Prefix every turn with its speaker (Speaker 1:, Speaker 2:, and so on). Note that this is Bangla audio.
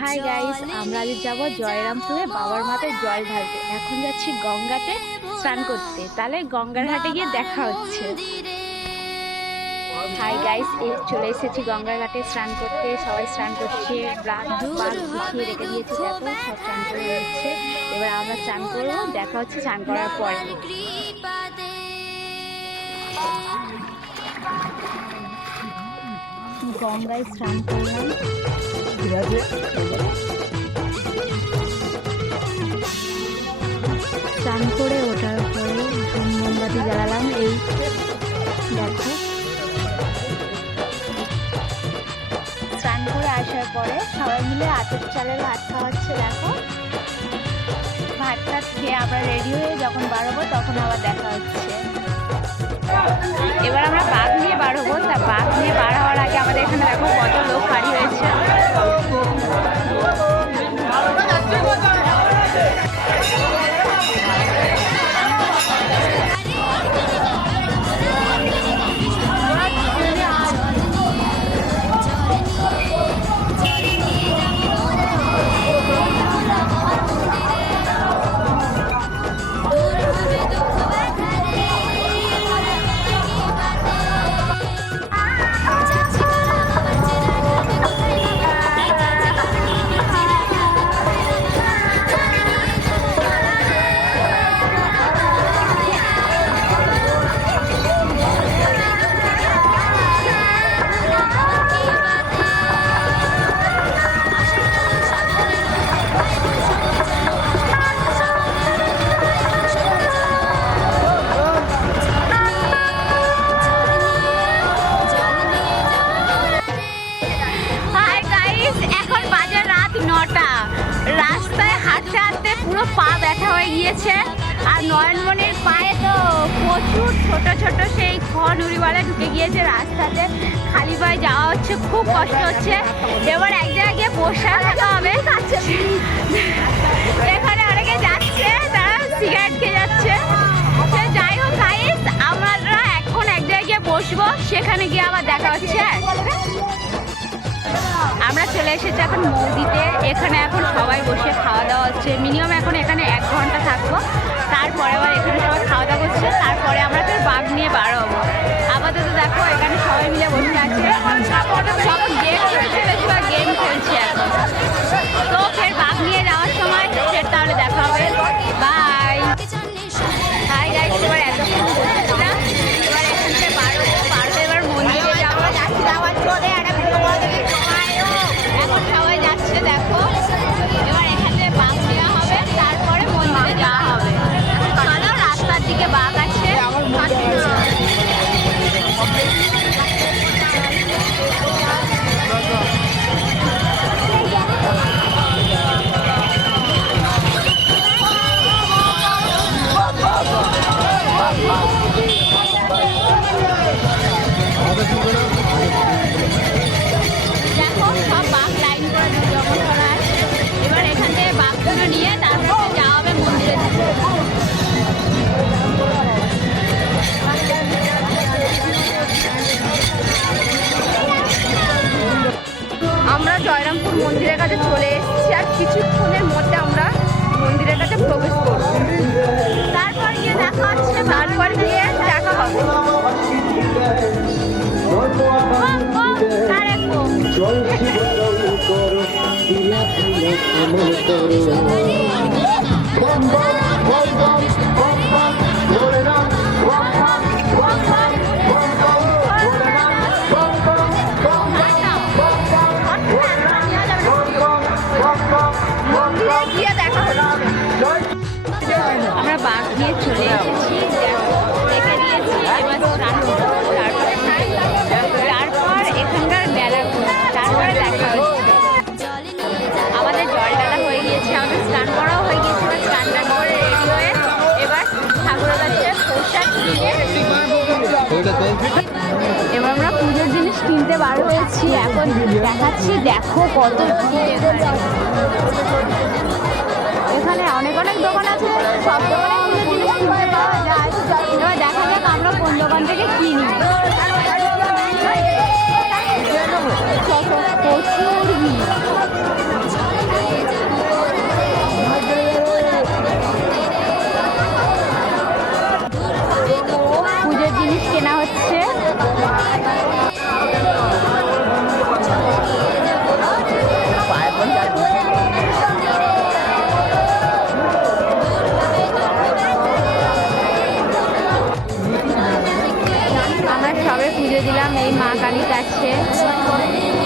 Speaker 1: হাই গাইস আমরা আজ যাব জয়রামপুরে বাবার মাথায় জল ঢালতে। এখন যাচ্ছি গঙ্গাতে স্নান করতে। তাহলে গঙ্গার ঘাটে গিয়ে দেখা হচ্ছে। হাই গাইস এই চলে এসেছি গঙ্গার ঘাটে স্নান করতে। সবাই স্নান করছে গুছিয়ে রেখে দিয়েছে। দেখো সব স্নান করে রয়েছে এবার আমরা স্নান করব। দেখা হচ্ছে স্নান করার পরে। গঙ্গায় স্নান করলাম। স্নান করে ওঠার পরে মোমবাতি জ্বালালাম। এই দেখো। স্নান করে আসার পরে সবাই মিলে আতপ চালের ভাত খাওয়াচ্ছে, দেখো। ভাত টাত খেয়ে আমরা রেডি হয়ে যখন বাড়াবো তখন আবার দেখা হচ্ছে। এবার আমরা বাঘ নিয়ে বার হব তা বাঘ নিয়ে বার হওয়ার আগে আমাদের এখানে দেখো কত হাঁটতে হাঁটতে পুরো পা ব্যথা হয়ে গিয়েছে। আর নয়নমণির পায়ে তো প্রচুর ছোট ছোট সেই খন উড়িওয়ালা ঢুকে গিয়েছে রাস্তাতে। খালি পায়ে যাওয়া হচ্ছে, খুব কষ্ট হচ্ছে। এবার এক জায়গায় গিয়ে বসে থাকা হবে। এখানে অনেকে যাচ্ছে, তারা সিগারেট খেয়ে যাচ্ছে। যাই হোক গাইস আমরা এখন এক জায়গায় গিয়ে বসবো, সেখানে গিয়ে আবার দেখা হচ্ছে। আমরা চলে এসেছি এখন মৌদিতে এখানে এখন সবাই বসে খাওয়া হচ্ছে মিনিমাম এখন এখানে এক ঘণ্টা থাকব। তারপরে আবার এখানে সবাই খাওয়া দাওয়া করছে। তারপরে আমরা ফের বাঘ নিয়ে বার হব আপাতত দেখো, এখানে সবাই মিলে বসে আছে। সব game Come bom, bom, bom. এবার
Speaker 2: আমরা
Speaker 1: পুজোর জিনিস কিনতে বার হয়েছি। এখন দেখাচ্ছি, দেখো কত এখানে। অনেক অনেক দোকান আছে, সব দোকানে পুজোর জিনিস কিনতে পাওয়া যায়। এবার দেখা যাক আমরা কোন দোকান থেকে কিনি। I'm sorry.